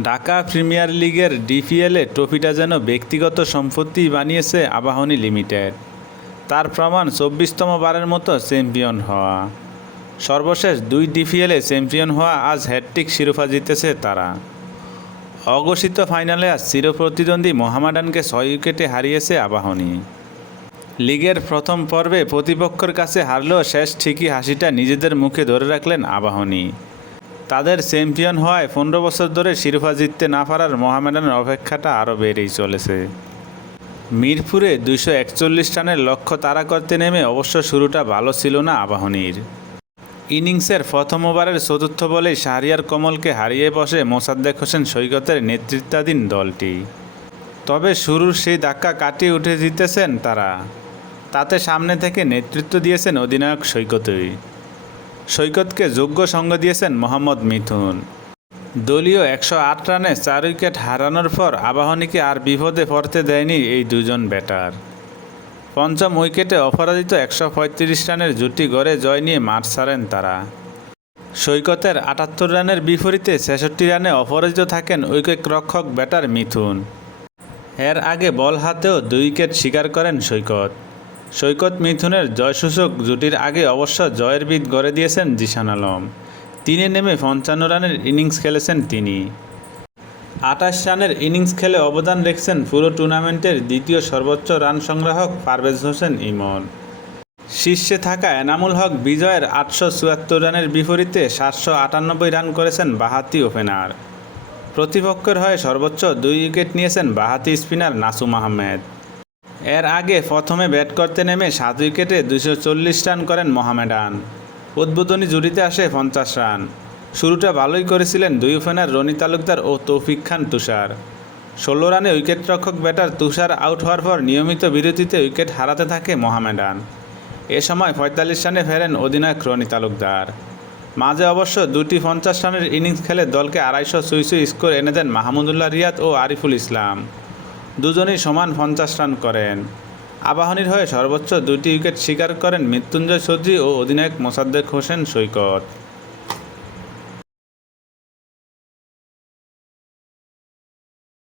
Dhaka premier লিগের ডিপিএলে ট্রফিটা যেন ব্যক্তিগত সম্পত্তি বানিয়েছে আবাহনী লিমিটেড। তার প্রমাণ চব্বিশতম বারের মতো চ্যাম্পিয়ন হওয়া। সর্বশেষ দুই ডিপিএলে চ্যাম্পিয়ন হওয়া আজ হ্যাট্রিক শিরোপা জিতেছে তারা। অঘোষিত ফাইনালে আজ চিরপ্রতিদ্বন্দ্বী মোহামেডানকে ছয় উইকেটে হারিয়েছে আবাহনী। লিগের প্রথম পর্বে প্রতিপক্ষের কাছে হারলেও শেষ ঠিকই হাসিটা নিজেদের মুখে ধরে রাখলেন আবাহনী। তাদের চ্যাম্পিয়ন হওয়ায় পনেরো বছর ধরে শিরোপা জিততে না পারার মহামেডানের অপেক্ষাটা আরও বেড়েই চলেছে। মিরপুরে দুইশো একচল্লিশ রানের লক্ষ্য তাড়া করতে নেমে অবশ্য শুরুটা ভালো ছিল না আবাহনীর। ইনিংসের প্রথম ওভারের চতুর্থ বলেই শাহরিয়ার কমলকে হারিয়ে বসে মোসাদ্দেক হোসেন সৈকতের নেতৃত্বাধীন দলটি। তবে শুরুর সেই ধাক্কা কাটিয়ে উঠে জিতেছেন তারা। তাতে সামনে থেকে নেতৃত্ব দিয়েছেন অধিনায়ক সৈকতই। সৈকতকে যোগ্য সঙ্গ দিয়েছেন মোহাম্মদ মিথুন। দলীয় একশো আট রানে চার উইকেট হারানোর পর আবাহনীকে আর বিপদে পড়তে দেয়নি এই দুজন ব্যাটার। পঞ্চম উইকেটে অপরাজিত একশো পঁয়ত্রিশ রানের জুটি গড়ে জয় নিয়ে মাঠ ছাড়েন তারা। সৈকতের আটাত্তর রানের বিপরীতে ছেষট্টি রানে অপরাজিত থাকেন উইকেট রক্ষক ব্যাটার মিথুন। এর আগে বল হাতেও দুই উইকেট শিকার করেন সৈকত। সৈকত মিথুনের জয়সূচক জুটির আগে অবশ্য জয়ের বিদ গড়ে দিয়েছেন জিশান আলম। তিনে নেমে পঞ্চান্ন রানের ইনিংস খেলেছেন তিনি। আঠাশ রানের ইনিংস খেলে অবদান রেখেছেন পুরো টুর্নামেন্টের দ্বিতীয় সর্বোচ্চ রান সংগ্রাহক পারভেজ হোসেন ইমন। শীর্ষে থাকা এনামুল হক বিজয়ের আটশো চুয়াত্তর রানের বিপরীতে সাতশো আটানব্বই রান করেছেন বাহাতি ওপেনার। প্রতিপক্ষের হয়ে সর্বোচ্চ দুই উইকেট নিয়েছেন বাহাতি স্পিনার নাসুম আহমেদ। এর আগে প্রথমে ব্যাট করতে নেমে সাত উইকেটে দুশো চল্লিশ রান করেন মোহামেডান। উদ্বোধনী জুটিতে আসে পঞ্চাশ রান। শুরুটা ভালোই করেছিলেন দুই ওপেনার রনি তালুকদার ও তৌফিক খান তুষার। ষোলো রানে উইকেটরক্ষক ব্যাটার তুষার আউট হওয়ার পর নিয়মিত বিরতিতে উইকেট হারাতে থাকে মোহামেডান। এ সময় পঁয়তাল্লিশ রানে ফেরেন অধিনায়ক রনি তালুকদার। মাঝে অবশ্য দুটি পঞ্চাশ রানের ইনিংস খেলে দলকে আড়াইশো সুই সুই স্কোর এনে দেন মাহমুদুল্লাহ রিয়াদ ও আরিফুল ইসলাম। দুজনেই সমান পঞ্চাশ রান করেন। আবাহনীর হয়ে সর্বোচ্চ দুটি উইকেট স্বীকার করেন মৃত্যুঞ্জয় সজ্জি ও অধিনায়ক মোসাদ্দেক হোসেন সৈকত।